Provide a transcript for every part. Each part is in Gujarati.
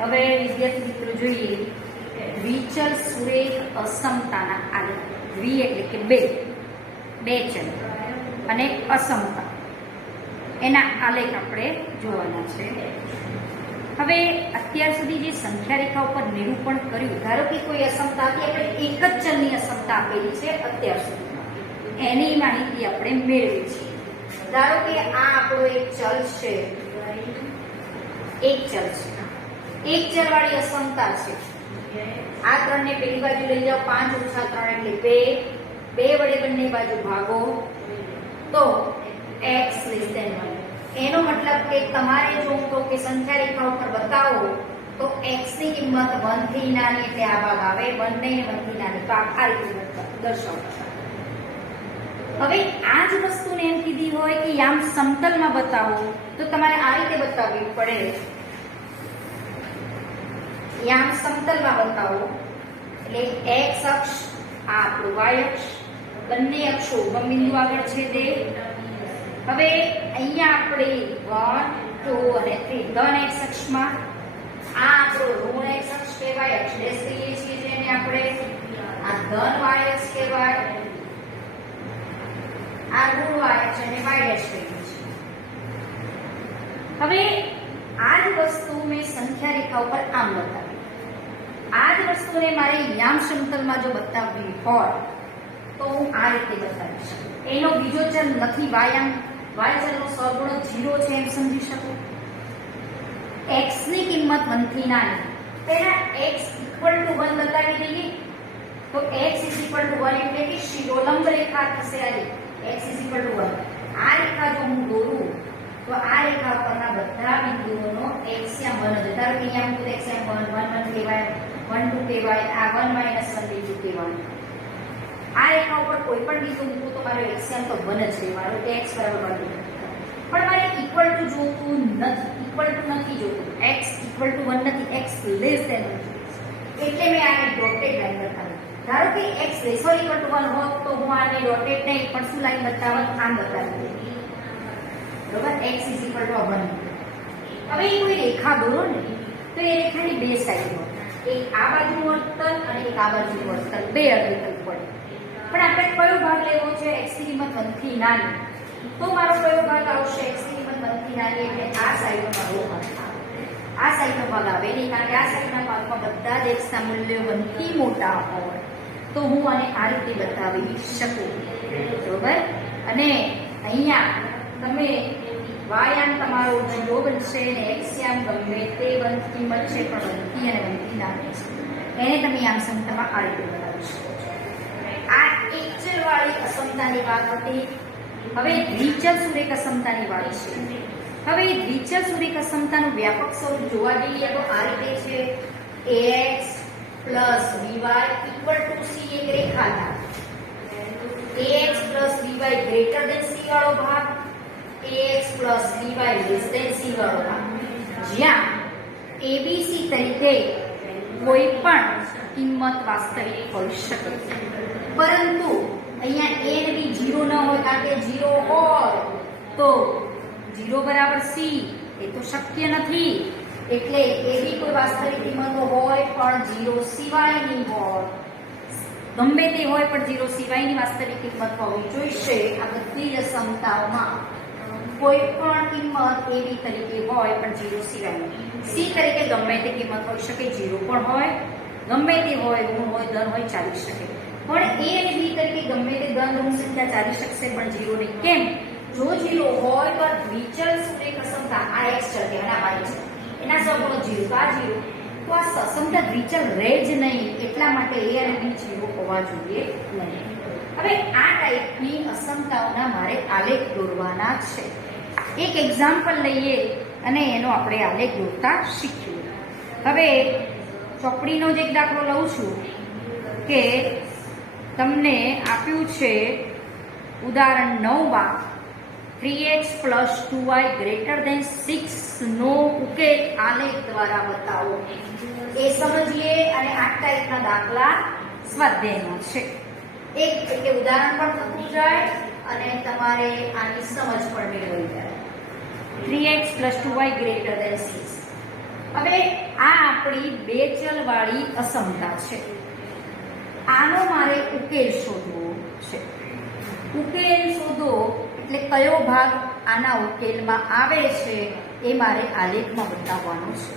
હવે વિદ્યાર્થી મિત્રો જોઈએ દ્વિચલ સુરેખ અસમતાના આલેખ. દ્વિ એટલે કે બે ચલ અને અસમતા એના આલેખ આપણે જોવાના છે. હવે અત્યાર સુધી જે સંખ્યા રેખા ઉપર નિરૂપણ કર્યું, ધારો કે કોઈ અસમતા હતી, આપણે એક જ ચલની અસમતા આપેલી છે અત્યાર સુધીમાં, એની માહિતી આપણે મેળવી છે. ધારો કે આ આપણો એક ચલ છે, એક ચલ વાળી અસમતા છે. આ 3 ને પેલી બાજુ લઈ જાઓ, 5 - 3 એટલે 2 વડે બંને બાજુ ભાગો તો x <1. એનો મતલબ કે તમારે જો હું કહું કે સંખ્યા રેખા ઉપર બતાવો તો x ની કિંમત 1 થી નાની એટલે આ ભાગ આવે, 1 નહીં 1 થી નાની તો આ રીતે દર્શાવો. હવે આ જ વસ્તુને એમ કીધી હોય કે યામ સમતલમાં બતાવો તો તમારે આ રીતે બતાવવી પડે. યામ સમતલમાં બતાવો એટલે x અક્ષ આ આપણું y અક્ષ, બંને અક્ષો ઉગમ બિંદુ આગળ છે તે. હવે અહીંયા આપણે 1 2 અને 3 ધન x અક્ષમાં, આ આપણો ઋણ x અક્ષ કહેવાય, અક્ષ ડેશ કહીએ છીએ જેને આપણે, આ ધન y અક્ષ કહેવાય, આ ઋણ y અક્ષ અને y ડેશ કહીએ છીએ. હવે આ જ વસ્તુ મેં સંખ્યા રેખા ઉપર આમ બતાવી. આ જ વસ્તુને મારે યામ સમતલમાં જો બતાવવી હોય તો હું આ રીતે બતાવીશ. એનો બીજો ચલ નથી y ચલનો સહગુણક 0 છે એમ સમજી શકો. x ની કિંમત 1 થી નાની, પહેલા x = 1 બતાવી દઈએ તો x = 1 એટલે કે શિરોલંબ રેખા થશે. આ x = 1. આ રેખા જો હું દોરું તો આ રેખા પરના બધા બિંદુઓનો xm 1 હશે. ધારો કે અહીંયા હું xm 1 1 1 કહેવાય, 1 2 કહેવાય, આ 1 - 1 બિંદુ કહેવાય. આ રેખા ઉપર કોઈ પણ બિંદુ મૂકું તો મારો xm તો 1 જ રહેવાનો, કે x = 1. પણ મારે ઇક્વલ ટુ જોતું નથી, જોતું x = 1 નથી, x <1. એટલે મેં આને ડોટેડ લાઈન બતાવી. ધારો કે x < ≤ 1 હોત તો હું આને ડોટેડ નહીં પણ શું લાઈન બતાવત, આમ બતાવી દે. બરોબર, x = 1. હવે કોઈ રેખા દોરો ને તો એ રેખાની બે સાઈડ હોય, એક આ બાજુ વર્તન અને એક આ બાજુ વર્તન, બે વિકલ્પ પડે. પણ આપણે કયો ભાગ લેવો છે? x ની કિંમત 1 થી નાની. તો મારો કયો ભાગ આવશે? x ની કિંમત 1 થી નાની એટલે આ સાઈડનો ભાગ આવે. આ સાઈડનો ભાગ આવે નહીં, કારણ કે આ સાઈડના ભાગમાં બધા જ x ના મૂલ્યો 1 થી મોટા હોય. તો હું આને આ રીતે બતાવી શકું. બરોબર, અને અહીંયા તમે y યામ તમારો 0 બનશે અને x યામ ગમે તે કિંમત છે પણ 1 થી અને 1 થી નાની છે. એને તમે યામ સમતલમાં આ રીતે બતાવી શકો છો. આ એક ચલ વાળી અસમતાની વાત હતી. હવે દ્વિચલ સુરેખ અસમતાની વાત છે. હવે દ્વિચલ સુરેખ અસમતાનું વ્યાપક સ્વરૂપ જોવા જઈએ તો આ રીતે છે. ax + by = c એક રેખા હતા. ax + by greater than c વાળો ભાગ, ax + by less than c વાળો ભાગ, જ્યાં abc તરીકે કોઈ પણ કિંમત વાસ્તવિક હોઈ શકે. પરંતુ અહીંયા a અને b 0 ન હોય, કારણ કે 0 હોય તો 0 = c એ તો શક્ય નથી. એટલે a b કોઈ વાસ્તવિક કિંમતો હોય પણ 0 સિવાયની હોય, ગમે તે હોય પણ 0 સિવાયની વાસ્તવિક કિંમત હોવી જોઈશે. આ બધી જ અસમતાઓમાં કોઈ પણ કિંમત a b તરીકે હોય પણ 0 સિવાયની. c તરીકે ગમે તે કિંમત હોઈ શકે, 0 પણ હોય, ગમે તે હોય, ઋણ હોય, ધન હોય, ચાલી શકે. પણ a અને b તરીકે ગમે તે ધન ઋણ સંખ્યા ચાલી શકશે પણ 0 નહીં. કેમ? જો 0 હોય તો દ્વિચલ સુરેખ અસમતા, આ x ચલ છે અને આ y છે, એના સહગુણક 0, તો આ 0, તો આ અસમતા દ્વિચલ રહે જ નહીં. એટલા માટે a અને b 0 હોવા જોઈએ નહીં. હવે આ ટાઈપની અસમતાઓના મારે આલેખ દોરવાના છે. એક એક્ઝામ્પલ લઈએ અને એનો આપણે આલેખ દોરતા શીખીએ. હવે ચોપડીનો જ એક દાખલો લઉં છું કે તમને આપ્યું છે ઉદાહરણ 9માં 3x + 2y > 6 નો ઉકેલ આલેખ દ્વારા બતાવો. એ સમજીએ અને આ ટાઈપના દાખલા સ્વાધ્યાયમાં છે. એક એટલે ઉદાહરણ પણ થતું જાય અને તમારે આની સમજ પણ મેળવી જાય. 3x + 2y > 6. હવે આ આપણી બે ચલ વાળી અસમતા છે. આનો મારે ઉકેલ શોધવો છે. ઉકેલ શોધો એટલે કયો ભાગ આના ઉકેલમાં આવે છે એ મારે આલેખમાં બતાવવાનો છે.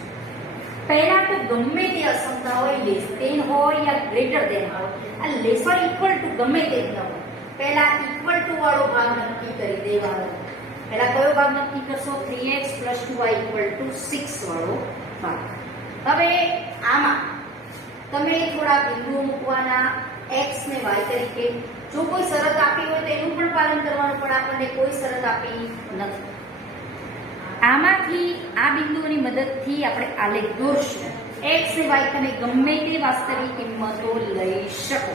પહેલા તો ગમે તે અસમતા હોય, લેસ ધેન હોય યા ગ્રેટર ધેન હોય, આ લેસ ઓર ઇક્વલ ટુ ગમે તે ન હોય, પહેલા ઇક્વલ ટુ વાળો ભાગ નક્કી કરી દેવાનો. પહેલા કયો ભાગ નક્કી કરશો? 3x + 2y = 6 વાળો ભાગ. હવે આમાં તમે થોડા બિંદુઓ મૂકવાના, x ને y તરીકે. જો કોઈ શરત આપી હોય તો એનું પણ પાલન કરવાનું, પણ આપણને કોઈ શરત આપી નથી. આમાંથી આ બિંદુઓની મદદથી આપણે આલેખ દોરશું. x ને y તમે ગમે તે વાસ્તવિક કિંમતો લઈ શકો.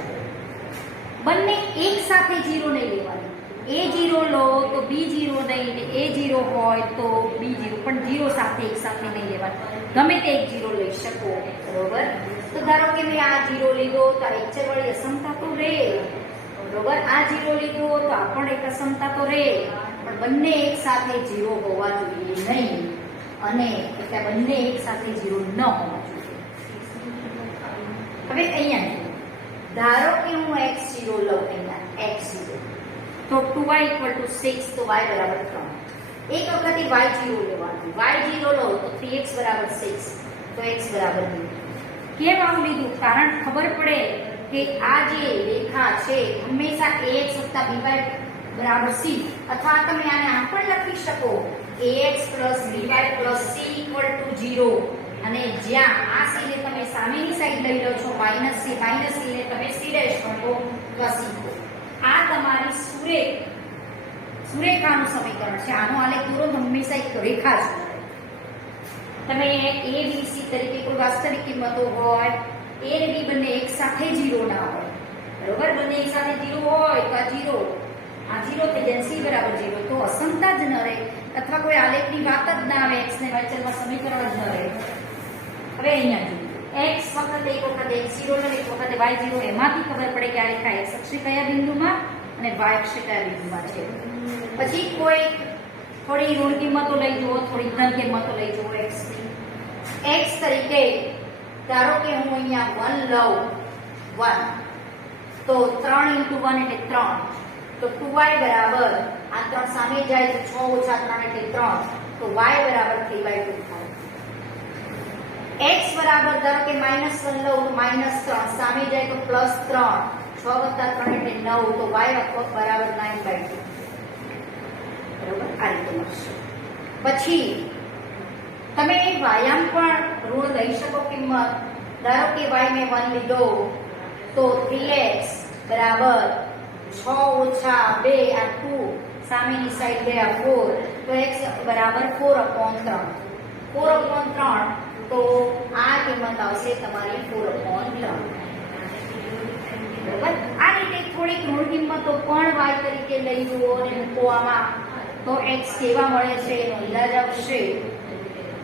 બંને એક સાથે 0 નહીં લેવાની. a0 લો તો b0 નહીં, a0 હોય તો b0, પણ 0 સાથે એક સાથે નહીં લેવાનું. ગમે તે એક 0 લઈ શકો. બરોબર? તો ધારો કે મેં આ 0 લીધો તો આ એક ચલ વાળી અસમતા તો રહે. બરોબર? આ 0 લીધો તો આ પણ એક અસમતા તો રહે, પણ બંને એક સાથે 0 હોવા જોઈએ નહીં, અને એટલે બંને એક સાથે 0 ન હોવા જોઈએ. હવે અહીંયા ધારો કે હું x0 લઉં, અહીંયા x0 તો 2y = 6, તો y = 3. એક વખતે y0 લેવાનું. y0 લો તો 3x = 6, તો x = 2. કેમ આવું લીધું? કારણ ખબર પડે કે આ જે રેખા છે હંમેશા ax + by = c, અથવા તમે આને આમ પણ લખી શકો ax + by + c = 0. અને જ્યાં આ c ને તમે સામેની સાઈડ લઈ લો છો -c, -c ને તમે c' ગણો તો c. આ તમારી સુરેખાનું સમીકરણ છે. આનો આલેખ દોરો હંમેશા એક રેખા જ મળે. તમે a b c તરીકે કોઈ વાસ્તવિક કિંમતો હોય, a અને b બંને એક સાથે 0 ના હોય. બરોબર? બંને એક સાથે 0 હોય તો આ 0 થઈ જાય, c = 0, તો અસમતા જ ન રહે, અથવા કોઈ આલેખની વાત જ ના આવે, x ને y ચલમાં સમીકરણ જ ન રહે. હવે અહીંયા જોઈએ, x વખતે એક વખત x0 અને એક વખતે y0, એમાંથી ખબર પડે કે આ રેખા x અક્ષે કયા બિંદુમાં અને y અક્ષે કયા બિંદુમાં છે. પછી કોઈ થોડી ઋણ કિંમતો લઈ જુઓ, થોડી ધન કિંમતો લઈ જુઓ x ની. x તરીકે ધારો કે હું અહીંયા 1 લઉં, 1 તો 3 × 1 એટલે 3, તો 2y બરાબર આ 3 સામે જાય તો 6 - 3 એટલે 3, તો y બરાબર 3/2 થાય. x બરાબર ધારો કે -1 લઉં તો -3 સામે જાય તો +3, 6 + 3 એટલે 9, તો y બરાબર 9/2. બરોબર? આ રીતે મળશે. પછી તમે વ્યાયામ પણ ઋણ લઈ શકો કિંમત. ધારો કે y મેં 1 લીધો તો 3x બરાબર 6 - 2 આ 2, સામેની સાઈડ ગયા 4, તો x બરાબર 4/3. 4/3 તો આ કિંમત આવશે તમારી 4/3. બરાબર? આ રીતે થોડીક ઋણ કિંમતો પણ y તરીકે લઈ જુઓ અને મૂકવામાં, તો x કેવા મળે છે એનો અંદાજ આવશે.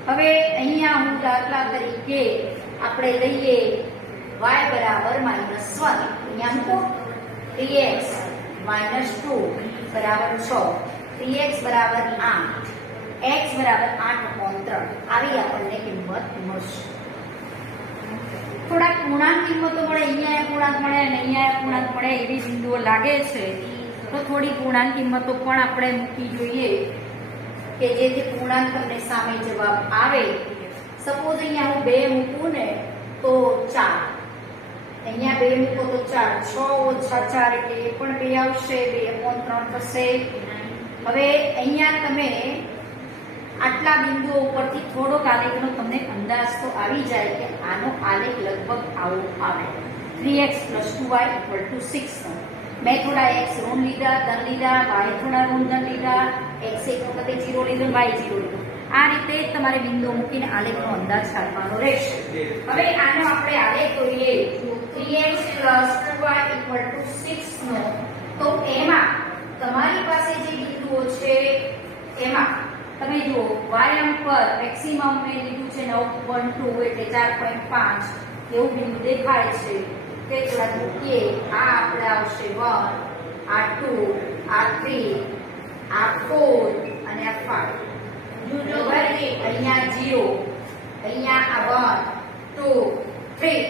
હવે અહીંયા હું દાખલા તરીકે આપણે લઈએ y બરાબર -1, અહીંયા મૂકો. 3x - 2 બરાબર 6, 3x બરાબર 8, x બરાબર 8/3. આવી આપણને કિંમત મળશે. થોડાક પૂર્ણાંક કિંમતો મળે, અહીંયા પૂર્ણાંક મળે અને અહીંયા પૂર્ણાંક મળે એવી બિંદુઓ લાગે છે, તો થોડી પૂર્ણાંક કિંમતો પણ આપણે મૂકી જોઈએ કે જેથી પૂર્ણાંક તમને સામે જવાબ આવે. સપોઝ અહીંયા હું 2 મૂકું ને તો 4, અહીંયા 2 મૂકો તો 4, 6 - 4 એટલે એ પણ 2 આવશે, 2/3 થશે. હવે અહીંયા તમે આટલા બિંદુઓ ઉપરથી થોડોક આલેખનો તમને અંદાજ તો આવી જાય કે આનો આલેખ લગભગ આવો આવે. 3x + 2y = 6. મેં થોડા x ઋણ લીધા, ધન લીધા, y થોડા ઋણ ધન લીધા, x એક વખતે 0 લીધો, y 0 લીધો. આ રીતે તમારે બિંદુઓ મૂકીને આલેખનો અંદાજ કાઢવાનો રહેશે. હવે આનો આપણે આલેખ જોઈએ 3x + 2y = 6 નો, તો એમાં તમારી પાસે જે બિંદુઓ છે એમાં તમે જુઓ y પર મેક્સિમમ મેં લીધું છે 9.2 એટલે 4.5 એવું બિંદુ દેખાય છે. તે થોડા મૂકીએ. આ આપણે આવશે 1, આ 2, આ 3, આ 4 અને આ 5. જો અહીંયા 0, અહીંયા આ 1 2 3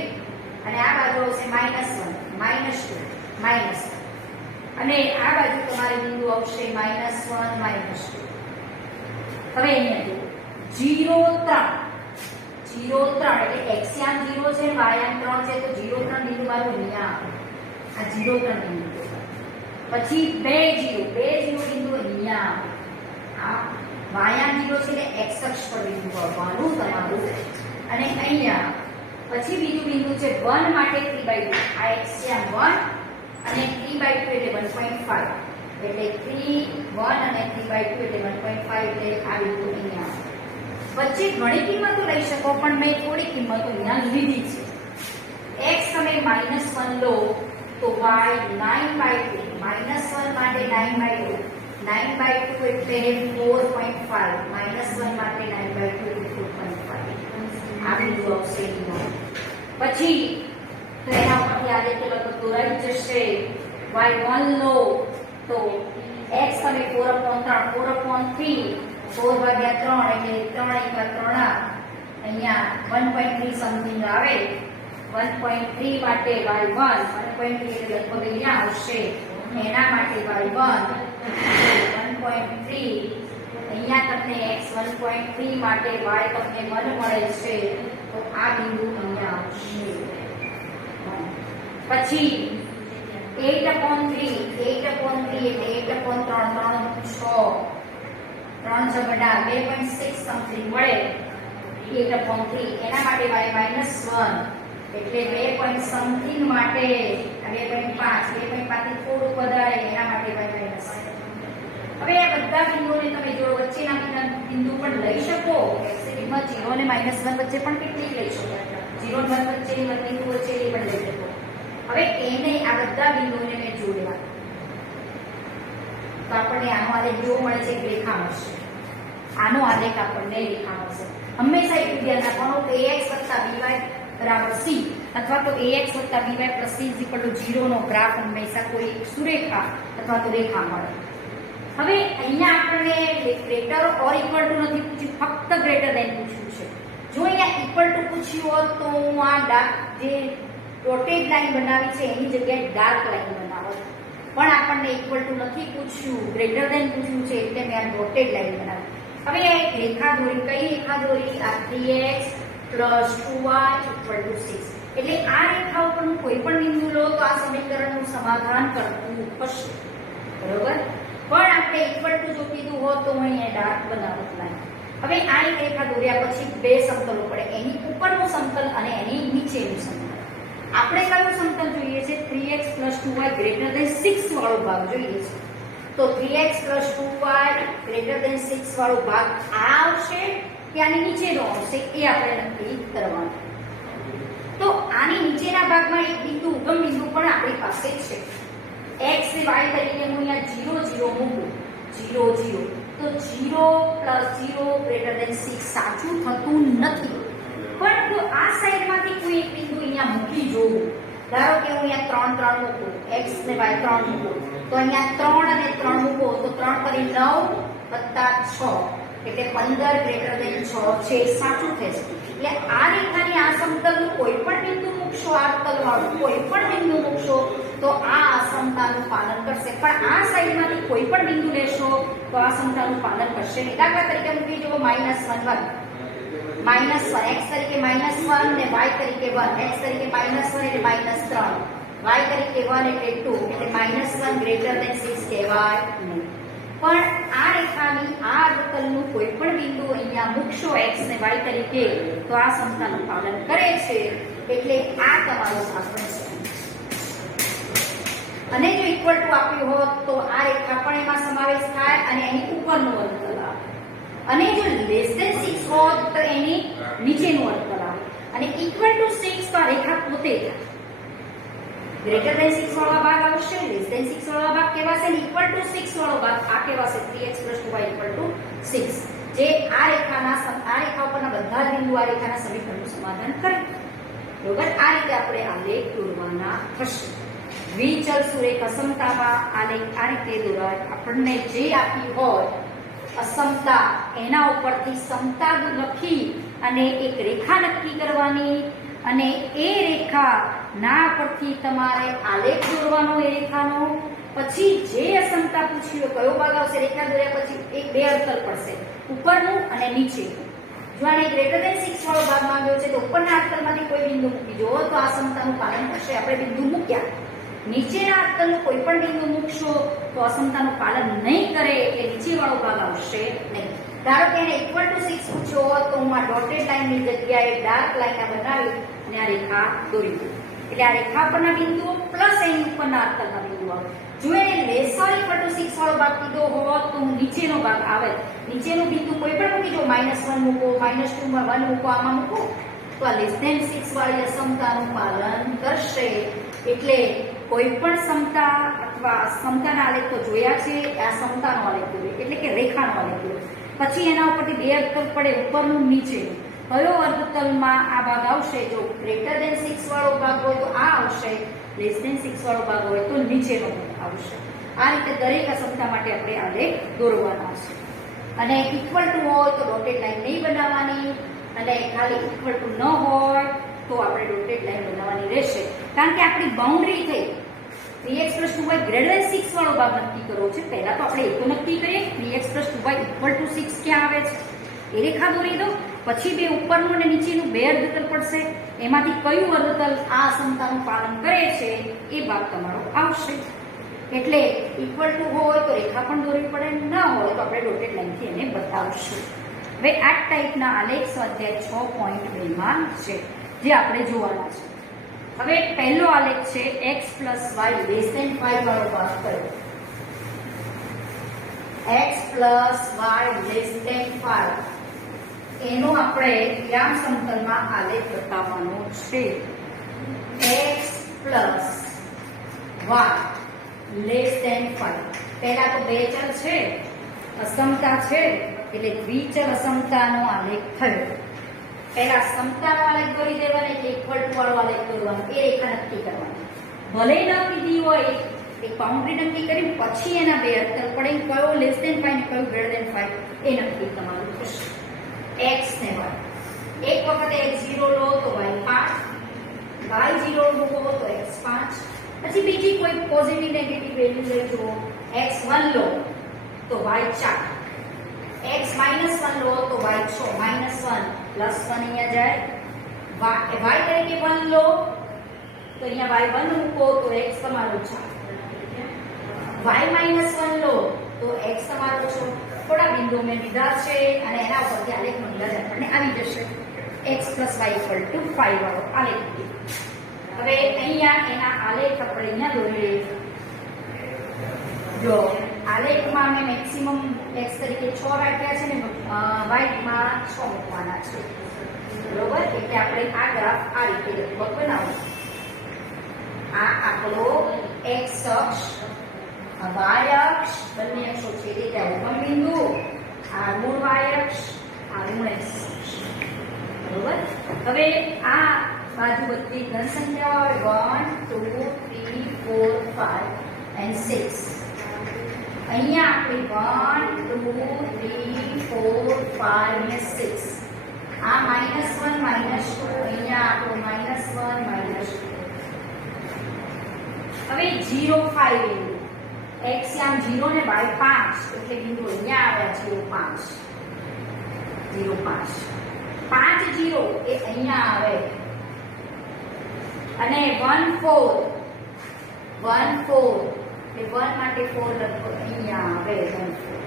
અને આ બાજુ આવશે -1 -2 -1 અને આ બાજુ તમારે બિંદુ આવશે -1 -2. હવે અહીંયા જુઓ 0 3 એટલે x યામ 0 છે y યામ 3 છે તો 0 3 બિંદુ મારું અહીંયા આવે. આ 0 3 બિંદુ પછી 2 0 બિંદુ અહીંયા આવે. આ y યામ 0 છે એટલે x અક્ષ પર બિંદુ આવવાનું તમારું. અને અહીંયા પછી બીજું બિંદુ છે 1 માટે 3/2. આ x યામ 1 અને 3/2 એટલે 1.5 એટલે 3 1 અને 3/2 એટલે 1.5 એટલે આ બિંદુ અહીંયા આવે. વચ્ચે ઘણી કિંમતો લઈ શકો પણ મેં થોડી કિંમતો અહીંયા લીધી છે. x તમે -1 લો તો y 9/2 -1 માટે 9/2 9/2 એટલે 4.5 -1 માટે 9/2 એટલે 4.5 આ બિંદુ આવશે અહીંયા. પછી તો એના ઉપરથી આ રીતે લખો રહી જશે y1 લો તો x તમે 4/3 4/3 એટલે 3 × 3 અહીંયા 1.3 સમથિંગ આવે. 1.3 માટે y1 1.3 એટલે લગભગ અહીંયા આવશે. એના માટે y1 1.3 અહીંયા તમને x 1.3 માટે y તમને 1 મળે છે તો આ બિંદુ અહીંયા આવશે. પછી 8/3 એટલે 8/3 6 3 જબડા 2.6 સમથિંગ મળે 8/3 એના માટે y -1 એટલે 2 પોઈન્ટ સમથિંગ માટે 2.5 થી થોડું વધારે એના માટે y -1. હવે આ બધા બિંદુઓને તમે જો વચ્ચેના બિંદુ પણ લઈ શકો. x ની કિંમત 0 અને -1 વચ્ચે પણ કેટલી લઈ શકો? 0 અને 1 વચ્ચેની બિંદુ વચ્ચે એ પણ લઈ શકો. હવે એને આ બધા બિંદુઓને મેં જોડ્યા તો આપણને આનો આલેખ કેવો મળે છે? એક રેખા મળશે. આનો આલેખ આપણને રેખા મળશે. હંમેશા એક ધ્યાન રાખવાનું કે ax + by = c અથવા તો ax + by + c = 0 no graph હંમેશા કોઈ સુરેખા અથવા તો રેખા મળે. હવે અહીંયા આપણને ગ્રેટર ઓર ઇક્વલ ટુ નથી પૂછ્યું, ફક્ત ગ્રેટર ધેન પૂછ્યું છે. જો અહીંયા ઇક્વલ ટુ પૂછ્યું હોત તો હું આ ડાર્ક જે ડોટેડ લાઈન બનાવી છે એની જગ્યાએ ડાર્ક લાઈન બનાવત. પણ આપણને ઇક્વલ ટુ નથી પૂછ્યું, ગ્રેટર ધેન પૂછ્યું છે એટલે મેં આ ડોટેડ લાઈન બનાવી. હવે આ એક રેખા દોરી. કઈ રેખા દોરી? આ 3x + 2y = 6. એટલે આ રેખા ઉપરનું કોઈ પણ બિંદુ લો તો આ સમીકરણનું સમાધાન કરવું થશે. બરોબર? પણ આપણે ઇક્વલ ટુ જો કીધું હોત તો હું અહીંયા ડાર્ક બનાવત લાઈન. હવે આ એક રેખા દોર્યા પછી બે સમતલો પડે, એની ઉપરનું સમતલ અને એની નીચેનું સમતલ. આપણે કયું સમતલ જોઈએ છે? 3x + 2y > 6 વાળો ભાગ જોઈએ છે. તો 3x + 2y > 6 વાળો ભાગ આ આવશે કે આની નીચેનો આવશે એ આપણે નક્કી કરવાનું. તો આની નીચેના ભાગમાં એક બિંદુ ઉગમ બિંદુ પણ આપણી પાસે છે. x ને y તરીકે હું અહીંયા 0 0 મૂકું 0 0 તો 0 + 0 > 6 સાચું થતું નથી. પણ જો આ સાઈડમાંથી કોઈ એક બિંદુ અહીંયા મૂકી જોઉં, ધારો કે હું અહીંયા 3 3 મૂકું, x ને y 3 મૂકું તો અહીંયા 3 અને 3 મૂકો તો 3 × 9 + 6 એટલે 15 > 6 છે સાચું થશે. એટલે આ રેખાની આ સમતલનું કોઈ પણ બિંદુ મૂકશો, આ તલવાળું કોઈ પણ બિંદુ મૂકશો તો આ અસમતાનું પાલન કરશે. પણ આ સાઈડમાંથી કોઈ પણ બિંદુ લેશો તો આ સમતાનું પાલન કરશે નહીં. દાખલા તરીકે મૂકી જુઓ -1 1 x તરીકે -1 ને y તરીકે 1. x તરીકે -1 એટલે -3, y તરીકે 1 એટલે 2 એટલે -1 > 6 કહેવાય નહીં. પણ આ રેખાની આ અર્ધતલનું કોઈ પણ બિંદુ અહીંયા મૂકશો x ને y તરીકે તો આ સમતાનું પાલન કરે છે. એટલે આ તમારો દાખલો છે. અને જો ઇક્વલ ટુ આપ્યું હોત તો આ રેખા પણ એમાં સમાવેશ થાય અને એની ઉપરનું અર્ધતલ આવે. અને જો <6 હોત તો એની નીચેનું અર્ધતલ આવે. અને ઇક્વલ ટુ 6 તો આ રેખા પોતે થાય. ગ્રેટર ધેન 6 વાળો ભાગ આવશે, લેસ ધેન 6 વાળો ભાગ કહેવાશે, અને ઇક્વલ ટુ 6 વાળો ભાગ આ કહેવાશે 3x + 2y = 6. જે આ રેખા ઉપરના બધા બિંદુ આ રેખાના સમીકરણનું સમાધાન કરે. બરોબર? આ રીતે આપણે આલેખ દોરવાના થશે. દ્વિચલ સુરેખ અસમતામાં આલેખ આ રીતે દોરાય. આપણને જે આપી હોય અસમતા એના ઉપરથી સમતા લખી અને એક રેખા નક્કી કરવાની અને એ રેખા ના પરથી તમારે આલેખ દોરવાનો એ રેખાનો. પછી જે અસમતા પૂછી હોય કયો ભાગ આવશે, રેખા દોર્યા પછી એક બે અંતર પડશે, ઉપરનું અને નીચેનું. જો આને ગ્રેટર ધેન 6 વાળો ભાગ માંગ્યો છે તો ઉપરના અંતરમાંથી કોઈ બિંદુ મૂકી દો તો આ સમતાનું પાલન કરશે. આપણે બિંદુ મૂક્યા, નીચેના અંતરનું કોઈ પણ બિંદુ મૂકશો તો અસમતાનું પાલન નહીં કરે, એટલે નીચેવાળો ભાગ આવશે નહીં. ધારો કે એને ઇક્વલ ટુ 6 પૂછ્યો હોત તો હું આ ડોટેડ લાઈનની જગ્યાએ ડાર્ક લાઈન બનાવી અને આ રેખા દોરી દઉં. એટલે આ રેખા પરના બિંદુઓ પ્લસ એની ઉપરના અંતરના બિંદુઓ. જો એને લેસ ઓર ઇક્વલ ટુ 6 વાળો ભાગ કીધો હોત તો હું નીચેનો ભાગ આવે, નીચેનું બિંદુ કોઈ પણ મૂકી દો, -1 મૂકો, -2 માં 1 મૂકો, આમાં મૂકો તો આ લેસ ધેન 6 વાળી અસમતાનું પાલન કરશે. એટલે કોઈ પણ સમતા અથવા સમતાના આલેખ તો જોયા છે, આ સમતાનો આલેખ દોર્યો એટલે કે રેખાનો આલેખ દોર્યો. પછી એના ઉપરથી બે અંતર પડે, ઉપરનું નીચેનું. કયો અર્ધતલમાં આ ભાગ આવશે? જો ગ્રેટર ધેન 6 વાળો ભાગ હોય તો આ આવશે, લેસ ધેન 6 વાળો ભાગ હોય તો નીચેનો આવશે. આ રીતે દરેક અસમતા માટે આપણે આલેખ દોરવાના છે. અને ઇક્વલ ટુ હોય તો ડોટેડ લાઈન નહીં બનાવવાની, અને ખાલી ઇક્વલ ટુ ન હોય તો આપણે ડોટેડ લાઈન બનાવવાની રહેશે. કારણ કે આપણી બાઉન્ડ્રી થઈ 3x + 2y ગ્રેટર ધેન 6 વાળો ભાગ નક્કી કરવો છે. પહેલા તો આપણે એ તો નક્કી કરીએ 3x + 2y = 6 ક્યાં આવે છે એ રેખા દોરી દો. પછી બે ઉપરનું અને નીચેનું બે અર્ધતલ પડશે, એમાંથી કયું અર્ધતલ આ અસમતાનું પાલન કરે છે એ ભાગ તમારો આવશે. એટલે ઇક્વલ ટુ હોય તો રેખા પણ દોરવી પડે, ન હોય તો આપણે ડોટેડ લાઈનથી એને બતાવશું. હવે આ ટાઈપના આલેખ સ્વાધ્યાય 6.2 માં છે જે આપણે જોવાના છે. હવે પહેલો આલેખ છે x + y <5 વાળો ભાગ કર્યો. x + y <5 એનો આપણે યામ સમતલમાં આલેખ બતાવવાનો છે. x + y <5. પહેલા તો બે ચલ છે, અસમતા છે, એટલે દ્વિચલ અસમતાનો આલેખ થયો. પહેલા સમતાનો આલેખ દોરી દેવાનો, એટલે ઇક્વલ ટુ વાળો આલેખ દોરવાનો, એ રેખા નક્કી કરવાની. ભલે ન કીધી હોય એક બાઉન્ડ્રી નક્કી કરી પછી એના બે અંતર પડે, કયો <5 ને કયો <5 એ નક્કી તમારું થશે. x ને y એક વખત x0 લો તો y5, y0 મૂકો તો x5, પછી બીજી કોઈ પોઝિટિવ નેગેટિવ વેલ્યુ લેજો. x1 લો તો y4, x -1 લો તો y6, -1 +1 અહીંયા જાય. y તરીકે 1 લો તો અહીંયા y1 મૂકો તો x તમારો 4, y -1 લો તો x તમારો 6. થોડા બિંદુ મેં લીધા છે અને એના ઉપરથી આલેખનો અંદાજ આપણને આવી જશે. x + y = 5 વાળો આલેખ. હવે અહીંયા એના આલેખ આપણે અહીંયા દોરી લઈએ. જો આલેખમાં અમે મેક્સિમમ x તરીકે 6 રાખ્યા છે ને y માં 6 મૂકવાના છે, બરોબર? એટલે આપણે આ ગ્રાફ આ રીતે લગભગ બનાવો. આ આપણો x અક્ષ, y અક્ષ, બંને અક્ષો છેદે ત્યાં ઉગમ બિંદુ, આ ઋણ y અક્ષ, આ ઋણ x અક્ષ, બરોબર? હવે આ બાજુ બધી ધન સંખ્યા હોય 1 2 3 4 5 and 6. અહીંયા આપણે 1 2 3 4 5 અને 6. આ -1 -2, અહીંયા આપણો -1 -2. હવે 0 5 x આમ 0 ને y 5 એટલે બિંદુ અહીંયા આવ્યા 0 5 5 0 એ અહીંયા આવે. અને 1 4 એટલે 1 માટે 4 લખો અહીંયા આવે 1 4.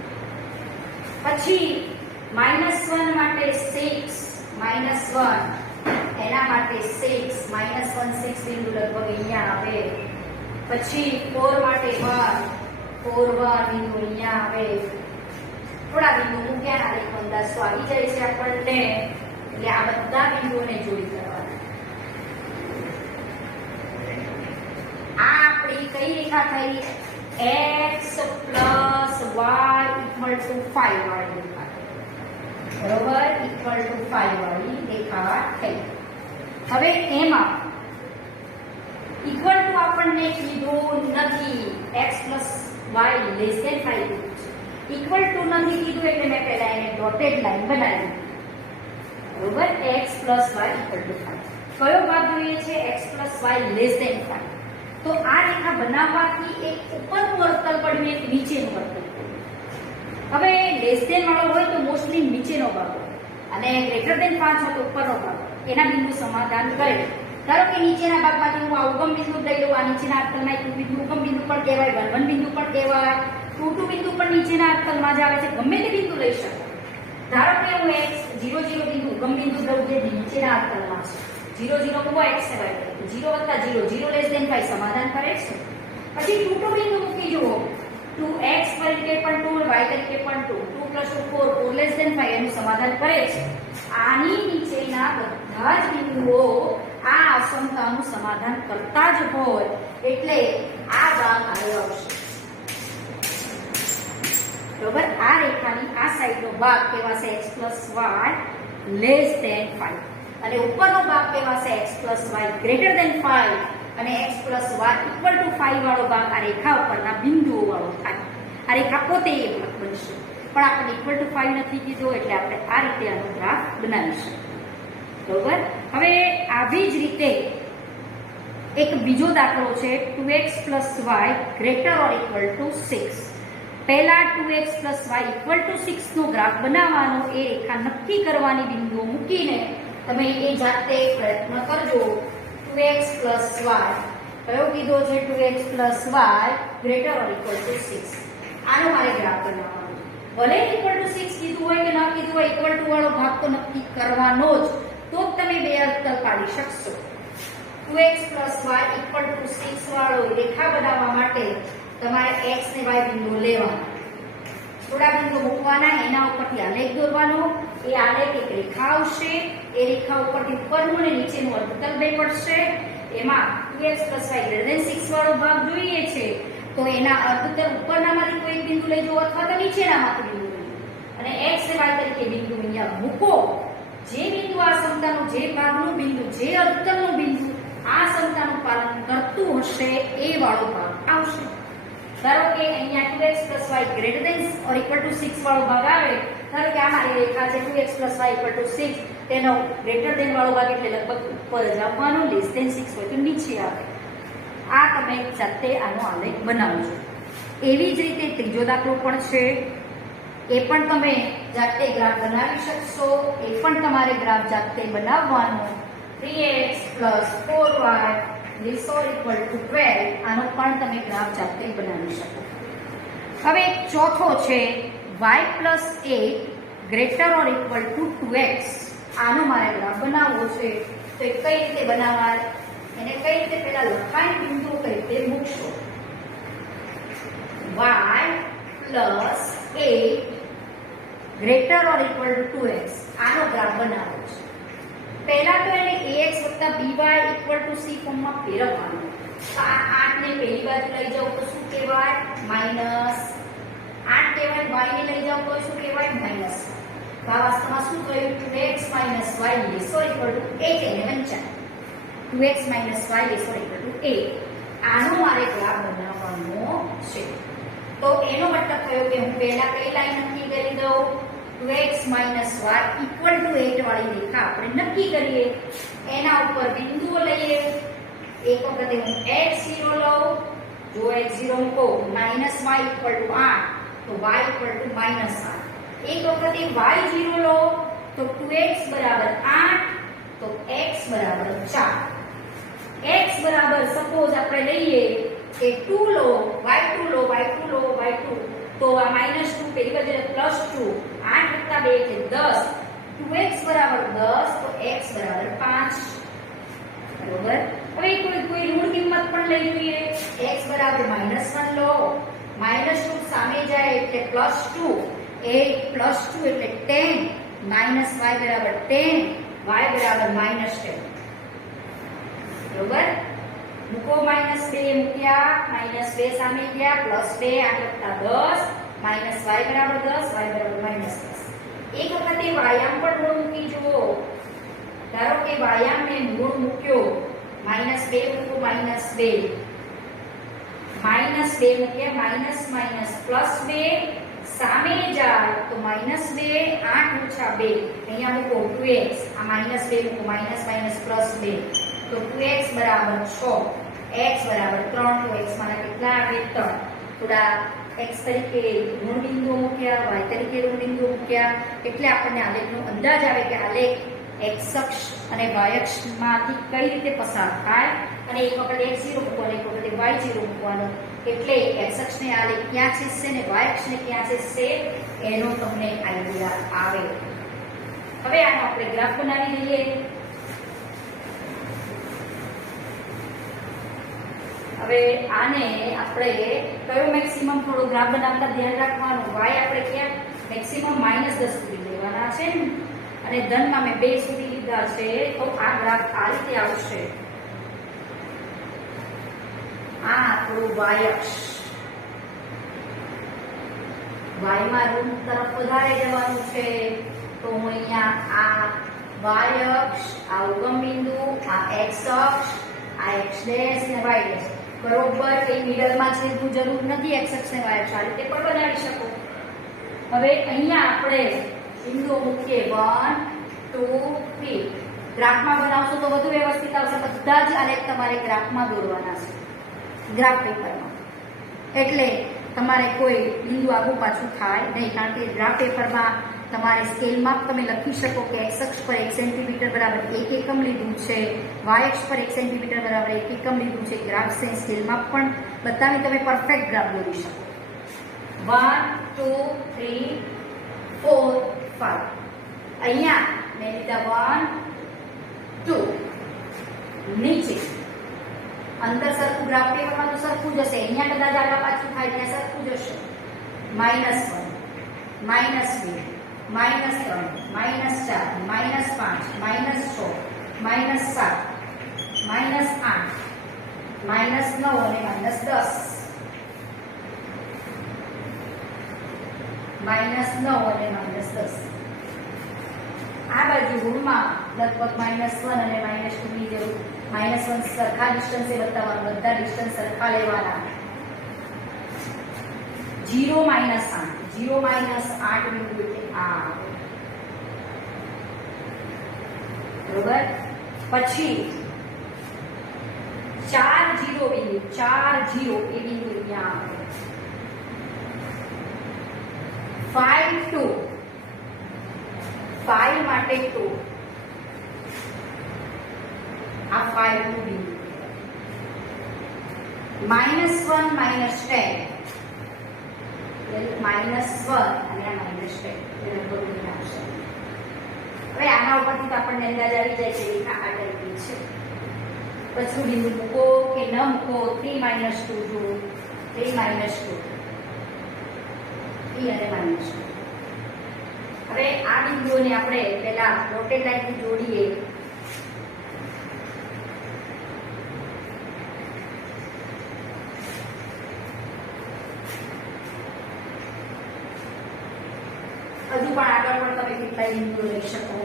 પછી -1 માટે 6 -1 એના માટે 6 -1 6 બિંદુ લગભગ અહીંયા આવે. પછી 4 માટે 1 4 બિંદુ અહીંયા આવે. થોડા બિંદુ મૂક્યા આલેખ અંદાજ તો આવી જાય છે આપણને. એટલે આ બધા બિંદુઓને જોડી કરવાના. આ આપણી કઈ રેખા થઈ? x + y = 5 વાળી રેખા, બરોબર? = 5 વાળી રેખા થઈ. હવે એમાં ઇક્વલ ટુ આપણને કીધું નથી, x + y <5. ઇક્વલ ટુ નથી કીધું એટલે મેં પહેલા એને ડોટેડ લાઈન બનાવી. બરોબર x + y = 5. કયો ભાગ જોઈએ છે? x + y <5. તો આ રેખા બનાવવાથી એક ઉપરનું વર્તુળ પડ્યું, એક નીચેનું વર્તુળ પડ્યું. હવે લેસ ધેન વાળો હોય તો મોસ્ટલી નીચેનો ભાગ હોય અને ગ્રેટર ધેન 5 હોય તો ઉપરનો ભાગ હોય. એના બિંદુ સમાધાન કરે. ધારો કે નીચેના ભાગમાંથી હું આ ઉગમ બિંદુ લઈ લઉં, આ નીચેના અર્થમાં એક બિંદુ ઉગમ બિંદુ પણ કહેવાય, 1 1 બિંદુ પણ કહેવાય, 2 2 બિંદુ પણ નીચેના અર્થમાં જ આવે છે. ગમે તે બિંદુ લઈ શકો. ધારો કે હું x 0 0 બિંદુ ઉગમ બિંદુ લઉં જે નીચેના અર્થમાં છે. 0 0 મૂકો x ને y તરીકે. 0 + 0 0 <5 સમાધાન કરે છે. પછી 2 2 બિંદુ મૂકી જુઓ. 2x તરીકે પણ 2 y તરીકે પણ 2 2 + 2 4 4 <5 એનું સમાધાન કરે છે. આની નીચેના બધા જ બિંદુઓ આ અસમતાનું સમાધાન કરતા જ હોય એટલે આ ભાગ આવ્યો આવશે. બરોબર? આ રેખાની આ સાઈડનો ભાગ કહેવાશે x + y <5 અને ઉપરનો ભાગ કહેવાશે x + y <5 અને x + y = 5 વાળો ભાગ આ રેખા ઉપરના બિંદુઓ વાળો થાય. આ રેખા પોતે એ ભાગ બનશે. પણ આપણે =5 નથી કીધો એટલે આપણે આ રીતે આનો ગ્રાફ બનાવીશું. બરોબર? હવે આવી જ રીતે એક બીજો દાખલો છે 2x + y > 6. પહેલા 2x + y = 6 નો ગ્રાફ બનાવવાનો, એ રેખા નક્કી કરવાની બિંદુઓ મૂકીને તમે એ જાતે પ્રયત્ન કરજો. 2x + y કયો કીધો છે? 2x + y > 6. આનો મારે ગ્રાફ બનાવવાનો. ભલે =6 કીધું હોય કે ન કીધું હોય, = વાળો ભાગ તો નક્કી કરવાનો જ, તો જ તમે બે અંતર પાડી શકશો. 2x + y = 6 વાળો રેખા બનાવવા માટે તમારે x ને y બિંદુ લેવાના. થોડા બિંદુ મૂકવાના, એના ઉપરથી આલેખ દોરવાનો. એ આલેખ એક રેખા આવશે. એ રેખા ઉપરથી ઉપરનું અને નીચેનું વર્તુળ બે પડશે. એમાં 2x + y <6 વાળો ભાગ જોઈએ છે તો એના અર્ધતલ ઉપરનામાંથી કોઈ એક બિંદુ લઈ જાઓ અથવા તો નીચેનામાંથી બિંદુ લઈ જાઓ અને x ને y તરીકે બિંદુ અહીંયા મૂકો. જે બિંદુ આ સમતાનું, જે ભાગનું બિંદુ, જે અર્ધતલનું બિંદુ આ સમતાનું પાલન કરતું હશે એ વાળો ભાગ આવશે. ધારો કે અહીંયા 2x + y > 6 વાળો ભાગ આવે. ધારો કે આ મારી રેખા છે 2x + y = 6, તેનો ગ્રેટર ધેન વાળો ભાગ એટલે લગભગ ઉપર જ આવવાનો, <6 હોય તો નીચે આવે. આ તમે જાતે આનો આલેખ બનાવજો. એવી જ રીતે ત્રીજો દાખલો પણ છે. એ પણ તમે જાતે ગ્રાફ બનાવી શકશો. એ પણ તમારે ગ્રાફ જાતે બનાવવાનો. 3x + 4y > 12. આનો પણ તમે ગ્રાફ જાતે બનાવી શકો. હવે એક ચોથો છે y + 8 > 2x. આનો મારે ગ્રાફ બનાવવો છે. તો એ કઈ રીતે બનાવવા? એને કઈ રીતે પહેલા લખાણ બિંદુ કઈ રીતે મૂકશો? y + 8 > 2x. આનો ગ્રાફ બનાવવો છે. પહેલા તો એને ax + by = c ફોર્મમાં ફેરવવાનો. તો આ 8 ને પહેલી બાજુ લઈ જાઓ તો શું કહેવાય? -8 કહેવાય. y ને લઈ જાઓ તો શું કહેવાય? -. તો આ વાસ્તવમાં શું થયું? 2x - y = 8 એને વંચાય. 2x - y = 8. આનો મારે ગ્રાફ બનાવવાનો છે. તો એનો મતલબ થયો કે હું પહેલા કઈ લાઈન નક્કી કરી દઉં? 2x - y = 8 વાળી રેખા આપણે નક્કી કરીએ. એના ઉપર બિંદુઓ લઈએ. એક વખતે હું x0 લઉં. જો x0 મૂકો -y = 8 તો y = -8. એક વખતે y0 લો તો 2x = 8 તો x = 4. x બરાબર સપોઝ આપણે લઈએ કે 2 લો, y2 લો, y2 તો આ -2 પેલી બાજુ +2, 8 + 2 એટલે 10. 2x = 10 તો x = 5. બરોબર? હવે કોઈ ઋણ કિંમત પણ લઈ લઈએ. x = -1 લો, -2 સામે જાય એટલે +2, 8 + 2 એટલે 10, -y = 10, y = -10. બરોબર? મૂકો -2 મૂક્યા, -2 સામે ગયા, +2, 8 + 10, -y = 10, y = -10. એક વખતે વાયામ પણ મૂળ મૂકી જુઓ. ધારો કે વાયામને મૂળ મૂક્યો, -2 મૂકો, -2 મૂક્યા, -+ 2 સામે જાય તો -2 8 - 2 અહીંયા મૂકો 2x આ -2 મૂકો માઈનસ માઈનસ પ્લસ 2 તો 2x બરાબર 6 x બરાબર 3 તો x માના કેટલા આવે 3 થોડા x તરીકે ઋણ બિંદુઓ મૂક્યા y તરીકે ઋણ બિંદુઓ મૂક્યા એટલે આપણને આલેખનો અંદાજ આવે કે આલેખ x અક્ષ અને y અક્ષમાંથી કઈ રીતે પસાર થાય અને એક વખત x0 મૂકવાનો એક વખત y0 મૂકવાનો એટલે x અક્ષને આલેખ ક્યાં છેદશે ને y અક્ષને ક્યાં છેદશે એનો તમને આઈડિયા આવે. હવે આનો આપણે ગ્રાફ બનાવી દઈએ. હવે આને આપણે કયો મેક્સિમમ થોડો ગ્રાફ બનાવતા ધ્યાન રાખવાનું y આપણે ક્યાં મેક્સિમમ -10 સુધી લેવાના છે અને ધનમાં મેં 2 સુધી લીધા છે તો આ ગ્રાફ આ રીતે આવશે. આ આપણું y અક્ષ y માં ઋણ તરફ વધારે જવાનું છે તો હું અહીંયા આ y અક્ષ આ ઉગમ બિંદુ આ x અક્ષ આ x ડેશ અને y ડેશ બરોબર એ મિડલમાં છેદવું જરૂર નથી x અક્ષ અને y અક્ષ આ રીતે પણ બનાવી શકો. હવે અહીંયા આપણે બિંદુઓ મૂકીએ 1 2 3 ગ્રાફમાં બનાવશો તો વધુ વ્યવસ્થિત આવશે. બધા જ આલેખ તમારે ગ્રાફમાં દોરવાના છે ગ્રાફ પેપરમાં એટલે તમારે કોઈ બિંદુ આગું પાછું થાય નહીં કારણ કે ગ્રાફ પેપરમાં તમારે સ્કેલમાં તમે લખી શકો કે x અક્ષ પર 1 સેન્ટીમીટર બરાબર 1 એકમ લીધું છે y અક્ષ પર 1 સેન્ટીમીટર બરાબર 1 એકમ લીધું છે. ગ્રાફ સ્કેલમાં પણ બતાવી તમે પરફેક્ટ ગ્રાફ દોરી શકો. 1 2 3 4 5 અહીંયા મેં લીધા 1 2 નીચે અંદર સરખું ગ્રાફ પેપરમાં તો સરખું જ હશે. અહીંયા કદાચ આગળ પાછું થાય ત્યાં સરખું જ હશે. -1 -2 -4 -5 -6 -7 -8 -9 અને -10 -9 અને -10 આ બાજુ ઋણમાં લગભગ -1 અને -2 ની જરૂર. -1 સરખા ડિસ્ટન્સે બતાવવાનું બધા ડિસ્ટન્સ સરખા લેવાના. 0 - 8 0 - 8 બિંદુ એટલે આ બરોબર. પછી 4 0 બિંદુ 4 0 એ બિંદુ અહીંયા આવે. 5 2 5 માટે 2 આ 5 નું બિંદુ. -1 -10 -1 અને આ -10 એ લગભગ આવશે. હવે આના ઉપરથી તો આપણને અંદાજ આવી જાય છે કે આ ટાઈપની છે. પછી બિંદુ મૂકો કે ન મૂકો 3 - 2 જુઓ 3 - 2 3 અને -2. હવે આ બિંદુઓને આપણે પહેલા ડોટેડ લાઈનથી જોડીએ. હજુ પણ આગળ પણ તમે કેટલાય બિંદુઓ લઈ શકો.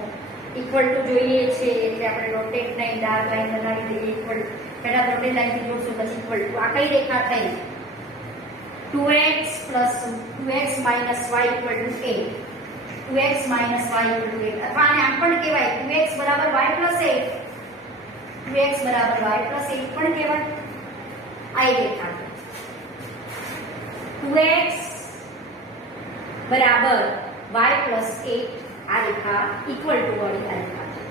ઇક્વલ ટુ જોઈએ છે એટલે આપણે ડોટેડ લાઈન ડાર્ક લાઈન બનાવી દઈએ. ઇક્વલ પહેલા ડોટેડ લાઈનથી જોડશું પછી ઇક્વલ ટુ. આ કઈ રેખા થઈ 2x y = 8 2x - y = 8 અથવા આને આમ પણ કહેવાય 2x = y + 8 2x = y + 8 પણ કહેવાય. આ રેખા 2x = y + 8 આ રેખા ઇક્વલ ટુ વાળી આ રેખા છે.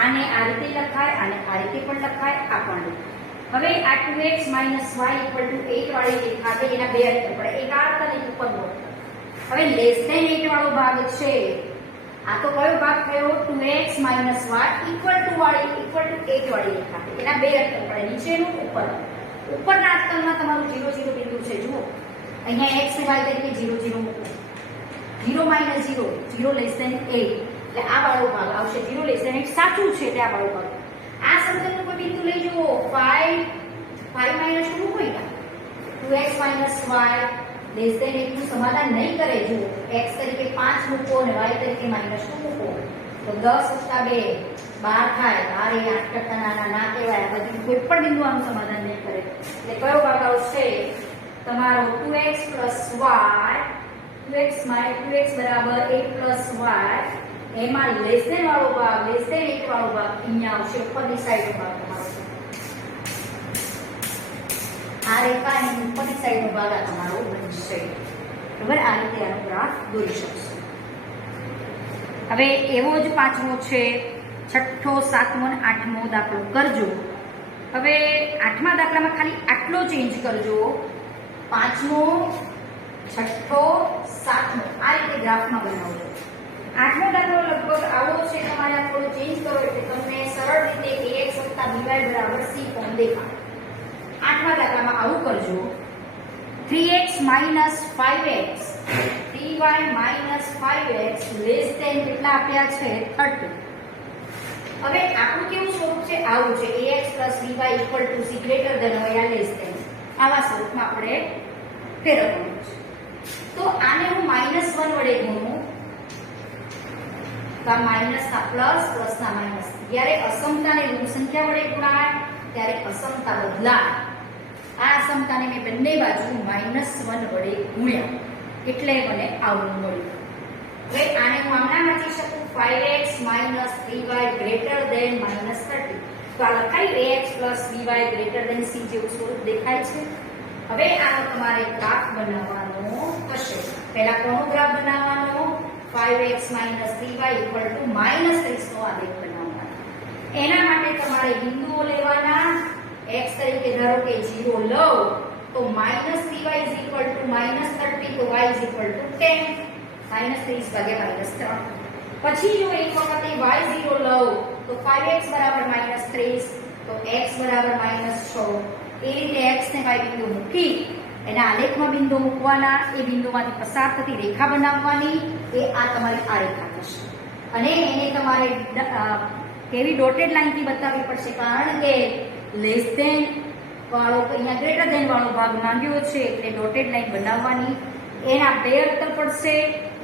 આને આ રીતે લખાય આને આ રીતે પણ લખાય આ પણ. હવે આ 2x - y = 8 વાળી રેખા છે એના બે અર્થ પડે. એક આ અર્થ અને ઉપરનો. હવે <8 વાળો ભાગ છે આ તો કયો ભાગ થયો 2x - y ઇક્વલ ટુ 8 વાળી રેખા છે એના બે અર્થ પડે નીચેનું ઉપર. ઉપરના અર્થમાં તમારું 0 0 બિંદુ છે જુઓ અહીંયા x અને y તરીકે 0 0 મૂકો 0 - 0 0 <8 એટલે આ વાળો ભાગ આવશે. 0 <8 સાચું છે એટલે આ વાળો ભાગ. આ સમતલનું કોઈ બિંદુ લઈ જુઓ 5 - 2 મૂકો 2x - y <8 નું સમાધાન નહીં કરે જુઓ x તરીકે 5 મૂકો અને y તરીકે -2 મૂકો તો 10 + 2 12 થાય. 12 એ 8 કરતા નાના ના કહેવાય. આ બધી કોઈ પણ બિંદુ આનું સમાધાન નહીં કરે એટલે કયો ભાગ આવશે તમારો 2x + y 2x બરાબર a પ્લસ y, એમાં લેસ ધેન વાળો ભાગ, લેસ ધેન 1 વાળો ભાગ અહીંયા આવશે, ઉપરની સાઈડનો ભાગ તમારો. આ રેખાની ઉપરની સાઈડનો ભાગ આ તમારો બનશે. બરાબર, આ રીતે આનો ગ્રાફ દોરી શકશો. હવે એવો જ પાંચમો છે, છઠ્ઠો, સાતમો અને આઠમો દાખલો કરજો. હવે આઠમા દાખલામાં ખાલી આટલો ચેન્જ કરજો. પાંચમો, છઠ્ઠો, સાતમો આ રીતે ગ્રાફમાં બનાવજો. આઠમો દાખલો લગભગ આવો છે, તમારે આ થોડો ચેન્જ કરો એટલે તમને સરળ રીતે ax + by બરાબર c ફોર્મ દેખાય. આઠમા દાખલામાં આવું કરજો. 3x - 5x 3y - 5x less than કેટલા આપ્યા છે 30. હવે આપણું કેવું સ્વરૂપ છે, આવું છે, ax + by = c greater than હોય યા લેસ ધેન, આવા સ્વરૂપમાં આપણે ફેરવવાનું છે. તો આને હું -1 વડે ગુણું તો આ માઈનસ ના પ્લસ, પ્લસ ના માઈનસ. જ્યારે અસમતાને ઋણ સંખ્યા વડે ગુણાય ત્યારે અસમતા બદલાય. આ અસમતાને મેં બંને બાજુ -1 વડે ગુણ્યા એટલે મને આવું મળ્યું. હવે આને હું આમ ના વાંચી શકું, 5x - 3y ગ્રેટર ધેન -30. તો આ લખાય ax + by greater than c જેવું સ્વરૂપ દેખાય છે. હવે આનો તમારે ગ્રાફ બનાવવાનો થશે. પહેલા કોનો ગ્રાફ બનાવવાનો, 5x - 3y = -30 નો આલેખ બનાવવાનો. એના માટે તમારે બિંદુઓ લેવાના. x તરીકે ધારો કે 0 લો તો -3y = -30 તો y = 10, -30 ભાગ્યા -3. પછી જો એક વખત y 0 લો તો 5x બરાબર -30 તો x બરાબર -6. એ રીતે x ને y બિંદુ મૂકી એના આલેખમાં બિંદુ મૂકવાના, એ બિંદુમાંથી પસાર થતી રેખા બનાવવાની. એ આ તમારી આ રેખા થશે અને એને તમારે કેવી ડોટેડ લાઈનથી બતાવવી પડશે, કારણ કે લેસ ધેન વાળો અહીંયા ગ્રેટર ધેન વાળો ભાગ માંગ્યો છે એટલે ડોટેડ લાઈન બનાવવાની. એના બે અંતર પડશે,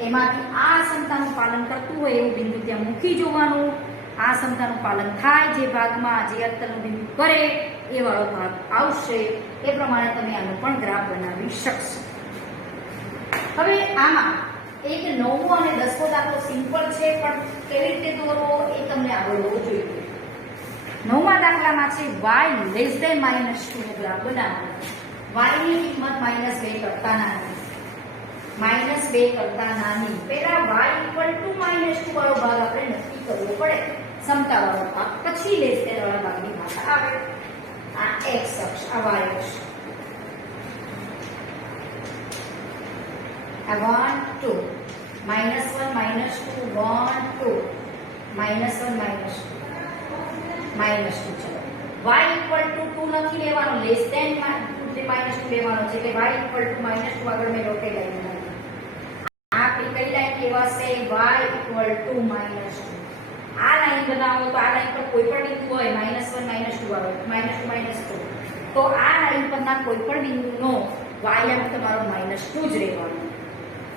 એમાંથી આ સમતાનું પાલન કરતું હોય એવું બિંદુ ત્યાં મૂકી જોવાનું. આ સમતાનું પાલન થાય જે ભાગમાં, જે અંતરનું બિંદુ કરે એ વાળો ભાગ આવશે. એ પ્રમાણે તમે આનો પણ ગ્રાફ બનાવી શકશો. હવે આમાં એક 9મો અને 10મો દાખલો સિમ્પલ છે, પણ કેવી રીતે દોરવો એ તમને આવડવો જોઈએ. 9મા દાખલામાં છે y > -2 નો ગ્રાફ બનાવવાનો. y ની કિંમત -2 કરતા નાની, -2 કરતા નાની. પહેલા y = -2 વાળો ભાગ આપણે નક્કી કરવો પડે, સમતા વાળો ભાગ, પછી લેસ ધેન વાળા ભાગની વાત આવે. આ x અક્ષ, આ y અક્ષ, આ 1 2 -1 -2 1 2 -1 -2 ચલો. y = 2 નથી લેવાનો, લેસ ધેન -2 લેવાનો છે એટલે y = -2 આગળ મેં ડોટેડ લાઈન બનાવી. આ કઈ લાઈન કહેવાશે, y = -2. આ લાઈન બનાવો તો આ લાઈન પર કોઈ પણ બિંદુ હોય -1 -2 આવે, -2 તો આ લાઈન પરના કોઈ પણ બિંદુનો y આમ તમારો -2 જ રહેવાનો.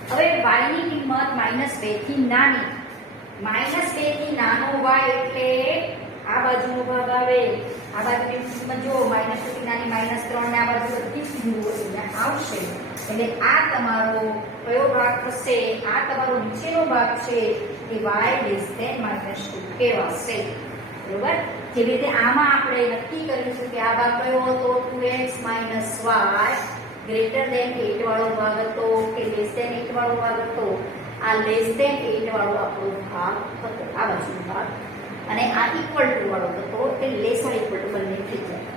હવે y ની કિંમત -2 થી નાની, -2 થી નાનો y એટલે આ બાજુનો ભાગ આવે, આ બાજુની કિંમત જો -2 થી નાની -3 ને આ બાજુ બધી બિંદુઓ અહીંયા આવશે. એટલે આ તમારો કયો ભાગ થશે, આ તમારો નીચેનો ભાગ છે એ y < -2 કહેવાશે. બરોબર, જેવી રીતે આમાં આપણે નક્કી કરીશું કે આ ભાગ કયો હતો, 2x - y ગ્રેટર ધેન 8 વાળો ભાગ હતો કે લેસ ધેન 8 વાળો ભાગ હતો. આ લેસ ધેન 8 વાળો આપણો ભાગ હતો, આ બાજુનો ભાગ, અને આ ઇક્વલ ટુ વાળો હતો તે લેસ ઓર ઇક્વલ ટુ બંને થઈ જાય.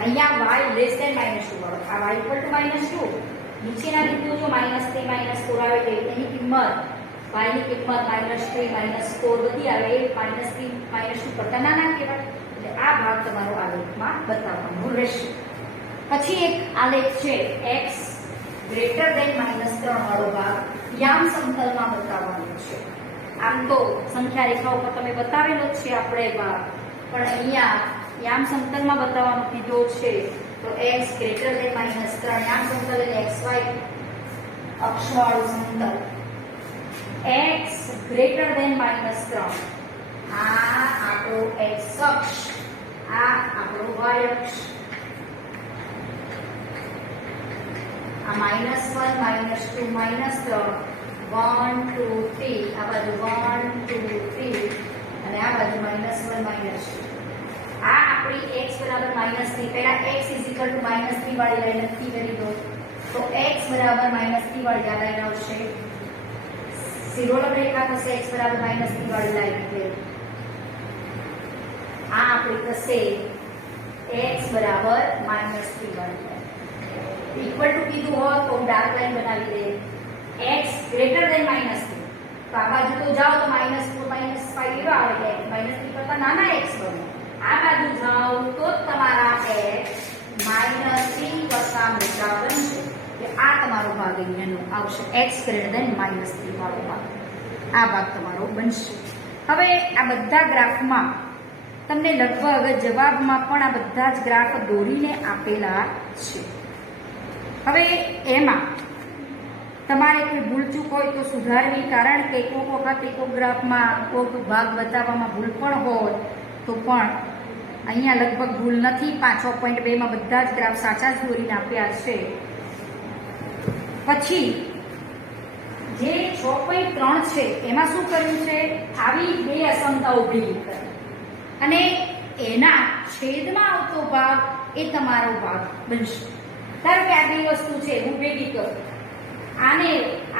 અહીંયા y < -2 વાળો, આ y = -2. નીચેના બિંદુ જો -3 -4 આવે તો એની કિંમત, y ની કિંમત -3 -4 બધી આવે, -3 -2 કરતા નાના કહેવાય. એટલે આ ભાગ તમારો આલેખમાં બતાવવાનો રહેશે. પછી એક આલેખ છે x ગ્રેટર ધેન -3 વાળો ભાગ યામ સમતલમાં બતાવવાનો છે. આમ તો સંખ્યા રેખા ઉપર તમે બતાવેલો જ છે આપણે ભાગ, પણ અહીંયા યામ સમતલમાં બતાવવાનો કીધો છે. તો x ગ્રેટર ધેન -3 યામ સમતલ એટલે xy અક્ષવાળું સમતલ. x ગ્રેટર ધેન -3 આ આપણો x અક્ષ, આ આપણો y અક્ષ. આ -1 -2 -3 1 2 3 આ બાજુ 1 2 3 અને આ બાજુ -1 -2 આ આપણી x બરાબર -3 પહેલા x -3 વાળી લાઈન નક્કી કરી દો તો x બરાબર -3 વાળી આ લાઈન આવશે શિરોલંબ રેખા થશે x બરાબર -3 વાળી લાઈન એટલે આ આપણી થશે x બરાબર -3 વાળી લાઈન ઇક્વલ ટુ કીધું હોત તો હું ડાર્ક લાઈન બનાવી દે x ગ્રેટર ધેન -3 તો આ બાજુ તો જાઓ તો -4 -5 એવા આવે કે -3 કરતા નાના x બને આ બાજુ જાઓ તો તમારા x -3 કરતા મોટા બનશે કે આ તમારો ભાગ અહીંયાનો આવશે x ગ્રેટર ધેન -3 વાળો ભાગ આ ભાગ તમારો બનશે હવે આ બધા ગ્રાફમાં તમને લગભગ જવાબમાં પણ આ બધા જ ગ્રાફ દોરીને આપેલા છે હવે એમાં તમારે કોઈ ભૂલચૂક હોય તો સુધારવી કારણ કે કોઈક વખત એક ગ્રાફમાં કોઈક ભાગ બતાવવામાં ભૂલ પણ હોય તો પણ અહીંયા લગભગ ભૂલ નથી 5.2 માં બધા જ ગ્રાફ સાચા જ દોરીને આપ્યા છે પછી જે 6.3 છે એમાં શું કર્યું છે આવી બે અસમતાઓ ભેગી કરી અને એના છેદમાં આવતો ભાગ એ તમારો ભાગ બનશે ધારો કે આ બે વસ્તુ છે હું ભેગી કરું આને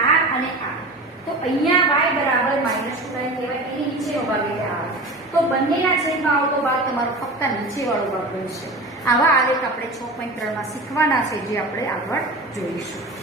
આ અને આ તો અહીંયા y બરાબર -2 કહેવાય એની નીચેનો ભાગ એટલે આ તો બંનેના છેદમાં આવતો ભાગ તમારો ફક્ત નીચેવાળો ભાગ બનશે આવા આલેખ આપણે 6.3 માં શીખવાના છે જે આપણે આગળ જોઈશું